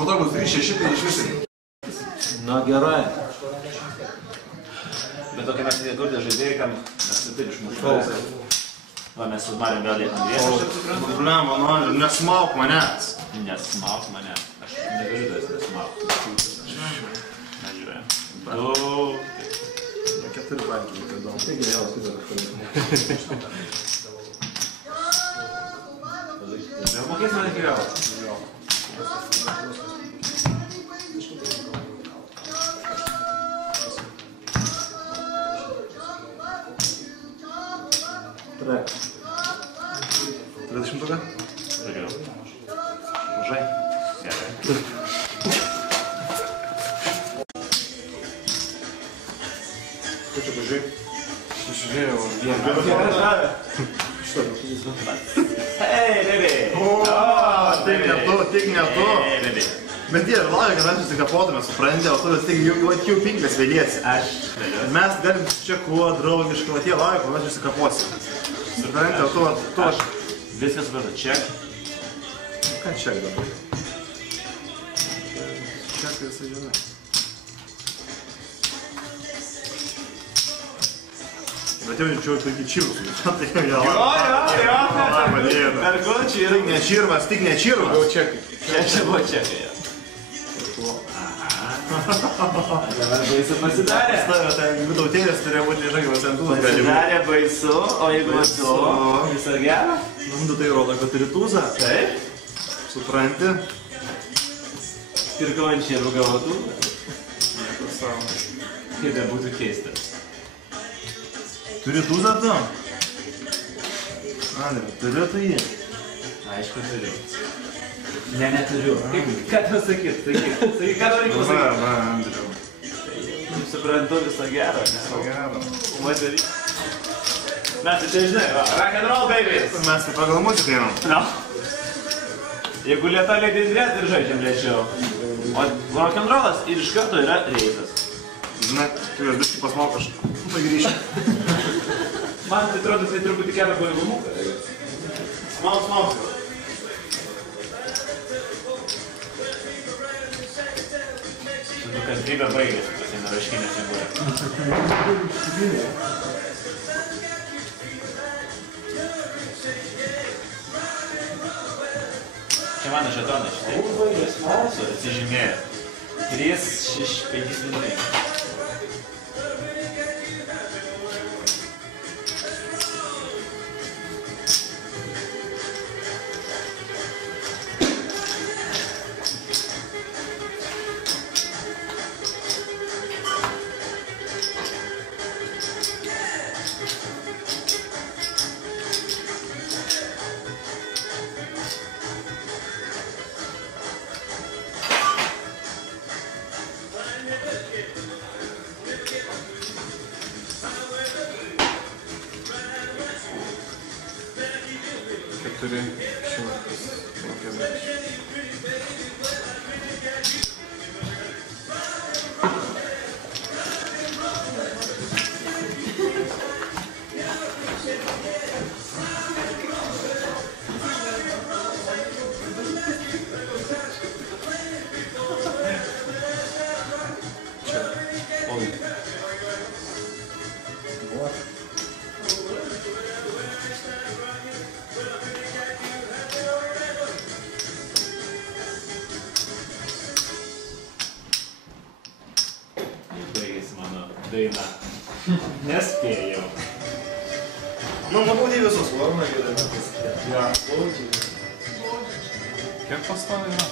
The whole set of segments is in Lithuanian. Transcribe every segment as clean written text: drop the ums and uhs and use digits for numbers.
Po to bus 3-6, tai iš visai. Na gerai. Bet tokia mes įgurdė žaidėjai, kam mes taip išmušau. Va, mes su Marium gal liekam vieną. Problema, noriu, nesmauk manęs. Nesmauk mane. Aš negaliu tas nesmauk. Nežiūrėjau. 4 bankiai, tai įdomu. Tai geriausiai dar kažkodėl. Gal mokės mane geriau? Trek. 30 tokia? Žiūrėjau. Užai. Gerai. Kaip čia pažiūrėjai? Sužiūrėjau. Hei, bebė! Tik ne tu. Hei, bebė! Bet jie ir laukia, kad mes susikapotume, suprantė, o tu vis tik jau pinklės vėliesi. Aš vėliau. Mes galim čia kuo draugiškai, o tie laukia, kol mes susikaposim. Suprantė, o tu aš... Viskas suprantu, ček. Ką čia dabar? Čia tai visai žinai. Bet jau čia tokį čirvus. Tai jau Jo. Tik ne čirvas. Jau čekai. Čia buvo čekai. Dabar baisu pasidarė. Tai tautėlės turėjo būti nežinai, tūzas. Pasidarė baisu, o jeigu tu visą gerą? Nu, tai rodo, kad turi tūzą. Taip. Supranti? Pirkau ant šėrų gavo tūzą. Nieko savo. Kaip be būtų keista. Turi tūzą tu? Andriu, turiu tu jį? Aišku, turiu. Ne, neturiu. Ką tu sakyt? Sakyk, ką tu reikia pasakyti? Va, Andriu. Kaip suprantu, viso gero, ne? Viso gero. Materi. Mes tai čia žinai, rock and roll babies. Mes tai pagal muziką jau. No. Jeigu lėta lėdindrė, tai ir žaidžiam lėčiau. O rock and rollas ir iš karto yra reisas. Žinai, tu jas biškai pasmauk aš. Pagrįšiu. Man tai atrodo, tai truputį kelia pajėgumų. Smauk. Tu kantrybę baigėsi, tas eina raškinės nebūrė. Čia mano žetonas šitai. Su atsižymėjo. 3, 6, 5 minutai. Keturi šimtas 50. Daina. Nespėjau. Nu, pabūdė visus formą, gerai nepasikėti. Ja, plaudžiai. Kiek pastovi yra?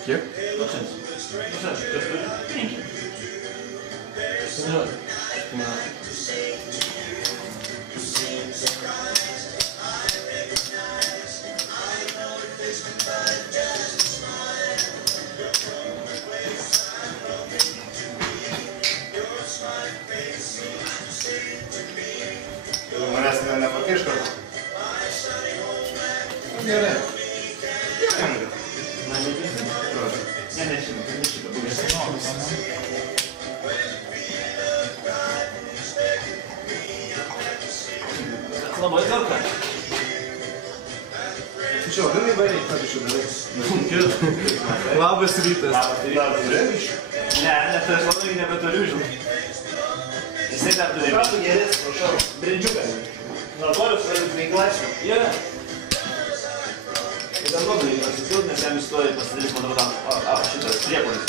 Kiek? Manęs nepakai iš karto. Gerai. Gerai. Man neprisimenu. Ne, šitą. Labai garka. Tačiau, gana įvairiai, ką tu šių darai? Labas rytas. Ne, nes aš labai nebeturiu, žinai. Jisai dar turi. Ką tu geris, prašau? Brindžiuką. Noriu su 5 laipsnių. Yra. Ir dar labai pasipilti, nes jam įstoja pasidarys, man atrodo, šitas priepolis.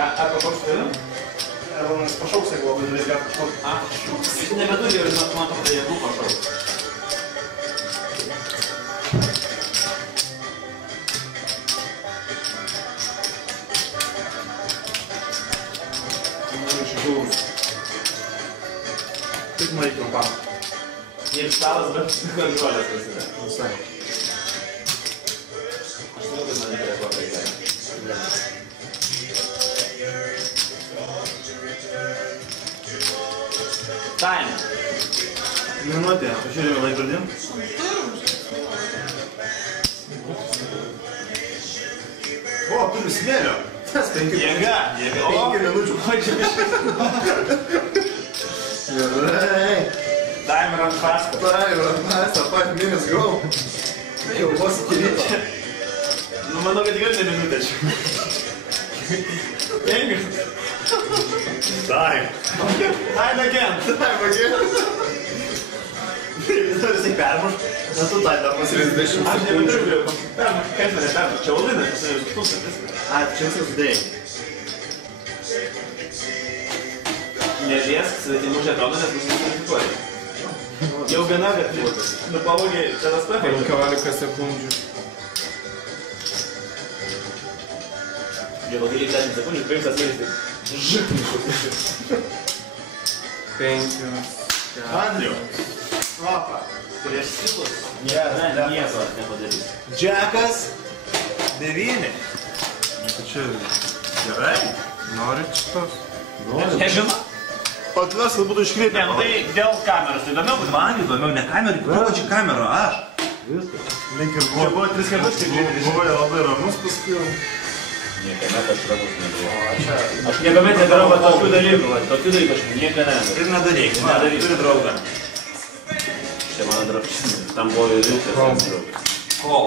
Arba koks turiu? Arba manęs pašauks, jeigu labai norės gal kažkokį. Jis nebeturi ir man atrodo, jėgų pašauks. Tik man reikia trumpam. Ir stalas, bet kontrolės prasideda. Visai. Aš manau, kad man reikia kuo tai. Time. Minutė, pažiūrėjome laikrodį. O, turi smėlio. Tas 5 Jėga. 5 minučių. Gerai. Time run fast. Time run fast, 5 minutes go. Tai jau vos iki ryto. Nu, manau, kad tikrai ne minutė čia. 5. Time. Time again. Time again. Jisai permuš. Na tu tai dar pas 30 Aš sekundžių. nebeturiu. Kas mane permuš? Čia Ulina, tas jau stūksta viską. A, čia viskas sudėjai. Neviesk svetimų žetonų, nes bus nusikvalifikuoji. Jau gana, kad nupavogė čia tas pefai. 15 sekundžių. Jau labai 10 sekundžių, 5 asmenys. Penkios. Andriu. Lapa. Prieš stiklus. Nieko nepadarys. Džekas. 9. Tai čia Gerai. norit šitos? Nežinau. Patvers, kad būtų iškreipę. Ne, nu tai dėl kameros, tai įdomiau, kad Man įdomiau, ne kamera, kokia čia kamera, aš. Link ir čia buvo 3 kartus tik greitai. Buvo labai ramus paskui. Niekuomet aš ramus nebuvo. Aš niekuomet nedarau va tokių dalykų, aš niekada nedarau. Ir nedaryk. Nedaryk. Turi draugą. Čia mano draugas. Tam buvo ir rimtas draugas. Kol.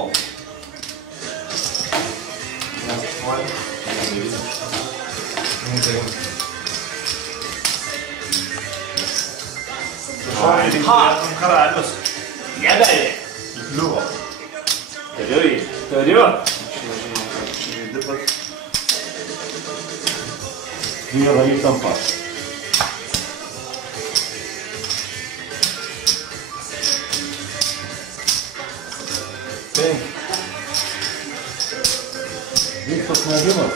Karalius. Nedarė. Kliuvo. Turiu jį. Turiu. Yra įtampa. Vyksta smaugimas.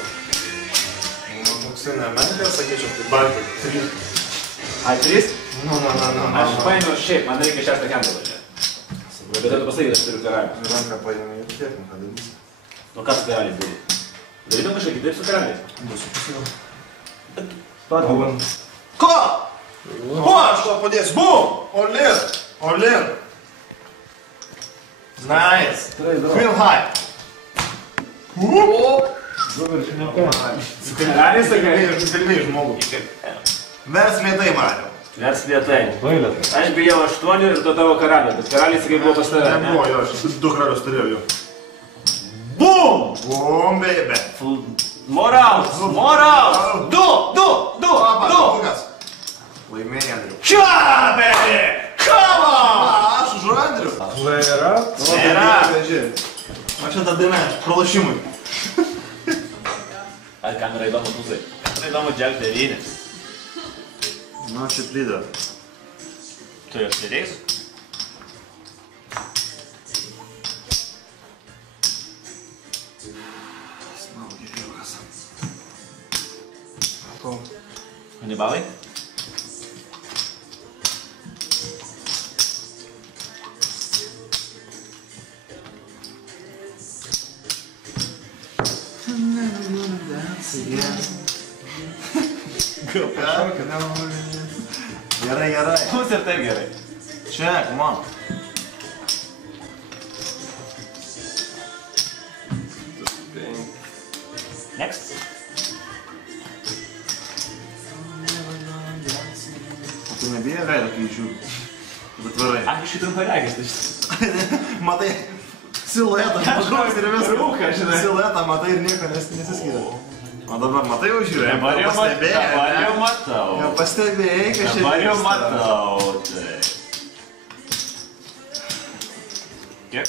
Auksinė mentė, sakyčiau, tai bankai. 3. Ai, 3? Nu. Aš paėmiau šiaip, man reikia 6 kentą čia. Bet tu pasakyti, aš turiu karalių. Ranką paėmė ir tiek, ką darys. Nu ką su karaliais daryti? Darytum kažką kitaip su karaliais? Būsiu pusiau. Spartu. Ko? Ko aš to padėsiu? Bum! Olin! Olin! Nice! Feel high! Karaliais sakai? Kalbėjai žmogų. Vers lėtai, Mariau. Vers lėtai. Bailėtas. Aš bijau 8 ir to tavo karalių, bet karaliai sakai buvo pas tave, ne? Nebuvo jo, aš 2 karalius turėjau jau. Bum! Bum, baby! Morals! Morals! 2! Lukas. Laimėjai, Andriu. Čia, baby! Come on! Aš už Andriu. Vaira. Nėra. Man čia ta daina pralašimui. Ar kamera įdomu tūsai? Tai įdomu Jack 9. Nu, aš taip lyder. Tu jos lydėjus? Smaugi vyrukas. Hanibalai? Gerai, gerai. Bus ir taip gerai. Čia, man. Next. O tu nebijai veido, kai žiūri? Atvarai. Aš iš trumpą regis. Matai, siluetą, mažos ir viską. Rūką, žinai. Siluetą matai ir nieko nesiskiria. O dabar matai jau žiūrėjai, Dabar jau matau. Jau pastebėjai, kad šiandien. Dabar jau matau. Kiek?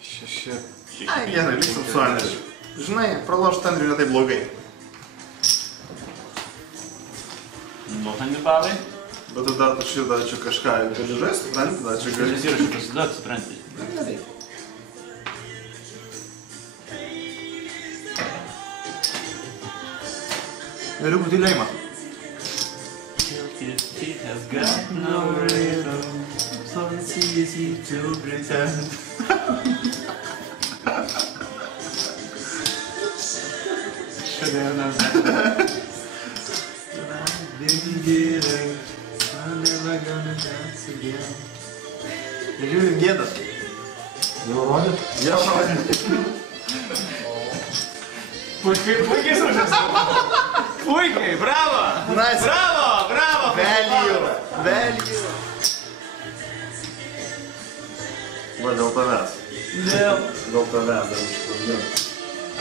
6. Ai, gerai, liksim su Andriu. Žinai, pralošti Andriu ne taip blogai. Nuotandi balai. Bet tada čia kažką gali žaisti, supranti, tada čia gali. Aš įrašau pasiduoti, supranti. Galiu būti leimą. Has got no rhythm, so it's easy to pretend. Žiūrim gėdas. Jau rodyt? Jau rodyt. Puikiai sužas. Puikiai, bravo. Nice. Bravo, bravo. Value. Va, dėl tavęs. Dėl. Dėl tavęs, dar užkabinti.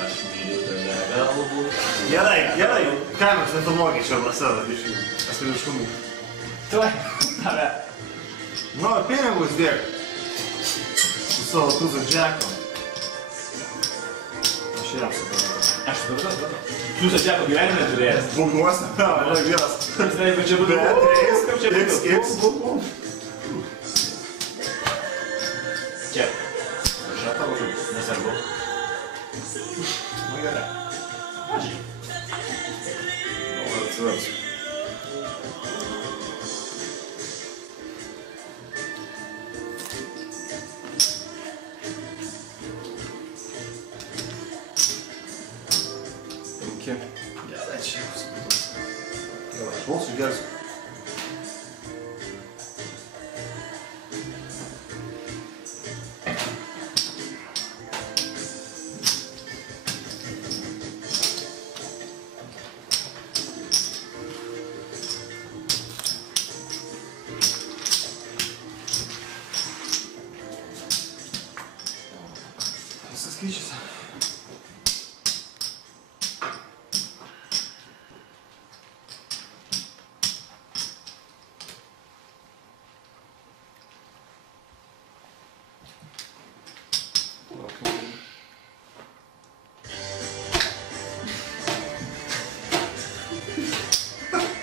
Aš myliu tave galbūt. Gerai. Ką mes nefilmuokiai čia prasėda, biškai. Asmeniškumų. Tuoj, tave. Nu, pinigus dėk. Su savo tuzo džeko. Aš jam supratau. Aš supratau. Tu su Džeko gyvenime turėjęs. Būgnuose? Na, vyras. Žinai, kad čia būtų. Kaip čia būtų? X. Čia. Žinau tavo žodžiu. Nesvarbu. Nu, gerai. Mažai. O, atsiversiu. Gerai, čia jau supratau. Gerai, aš balsų gersiu. Viskas keičiasi.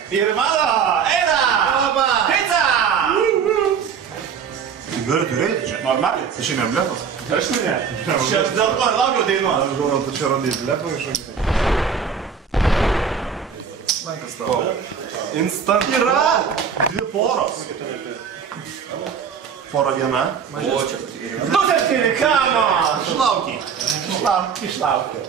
Ir mano, eina! Opa! Pizza! Tai gali turėti čia. Normaliai. Tai čia ne blefas. Aš ne. Čia aš dėl to ir laukiau dainuoti. Aš galvoju, tu čia radai blefą kažkokį. Laikas tavo. Instant. Yra! 2 poros. Pora viena. Du 7, come on! Išlaukiai. Išlaukiu.